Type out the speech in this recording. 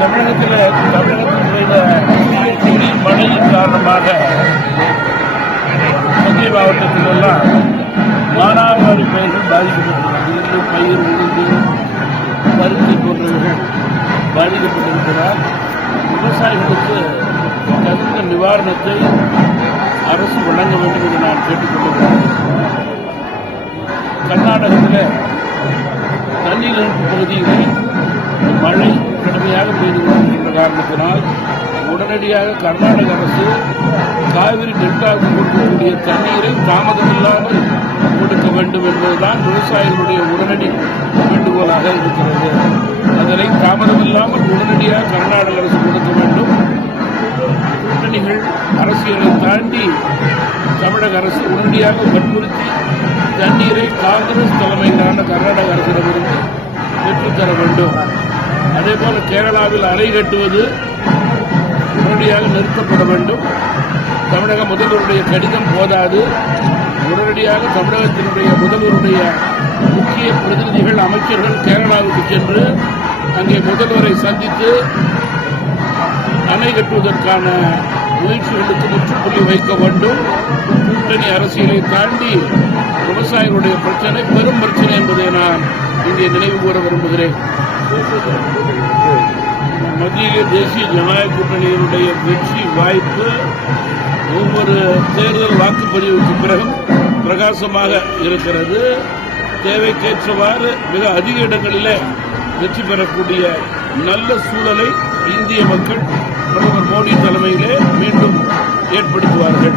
தமிழகத்தில் தமிழகத்தில் மழையின் காரணமாக தஞ்சை மாவட்டத்தில் எல்லாம் மானாவாரி பயிர்கள் பாதிக்கப்பட்டுள்ளது பயிர் உளுந்து பருத்தி போன்றவர்கள் பாதிக்கப்பட்டிருக்கிறார். விவசாயிகளுக்கு தகுந்த நிவாரணத்தை அரசு வழங்க வேண்டும் என்று நான் கேட்டுக்கொள்கிறேன். கர்நாடகத்தில் தண்ணீர் பகுதிகளில் மழை கடுமையாக பெய்து கொண்டிருக்கின்ற காரணத்தினால் உடனடியாக கர்நாடக அரசு காவிரி டெல்டாவுக்கு கொடுக்கக்கூடிய தண்ணீரை தாமதமில்லாமல் கொடுக்க வேண்டும் என்பதுதான் விவசாயிகளுடைய உடனடி வேண்டுகோளாக இருக்கிறது. அதனை தாமதமில்லாமல் உடனடியாக கர்நாடக அரசு தமிழக அரசு உடனடியாக வற்புறுத்தி தண்ணீரை காங்கிரஸ் தலைமையிலான கர்நாடக அரசிடமிருந்து பெற்றுத்தர வேண்டும். அதேபோல கேரளாவில் அணை கட்டுவது உடனடியாக நிறுத்தப்பட வேண்டும். தமிழக முதல்வருடைய கடிதம் போதாது. உடனடியாக தமிழகத்தினுடைய முதல்வருடைய முக்கிய பிரதிநிதிகள் அமைச்சர்கள் கேரளாவுக்கு சென்று அங்கே முதல்வரை சந்தித்து அணை கட்டுவதற்கான முயற்சிகளுக்கு முற்றுப்புள்ளி வைக்க வேண்டும். கூட்டணி அரசியலை தாண்டி விவசாயிகளுடைய பிரச்சனை பெரும் பிரச்சனை என்பதை நான் இங்கே நினைவு கூற விரும்புகிறேன். மத்திய தேசிய ஜனநாயக கூட்டணியினுடைய வெற்றி வாய்ப்பு ஒவ்வொரு தேர்தல் வாக்குப்பதிவுக்கு பிறகும் பிரகாசமாக இருக்கிறது. தேவைக்கேற்றவாறு மிக அதிக இடங்களிலே வெற்றி பெறக்கூடிய நல்ல சூழலை இந்திய மக்கள் பிரதமர் மோடி தலைமையிலே மீண்டும் ஏற்படுத்துவார்கள்.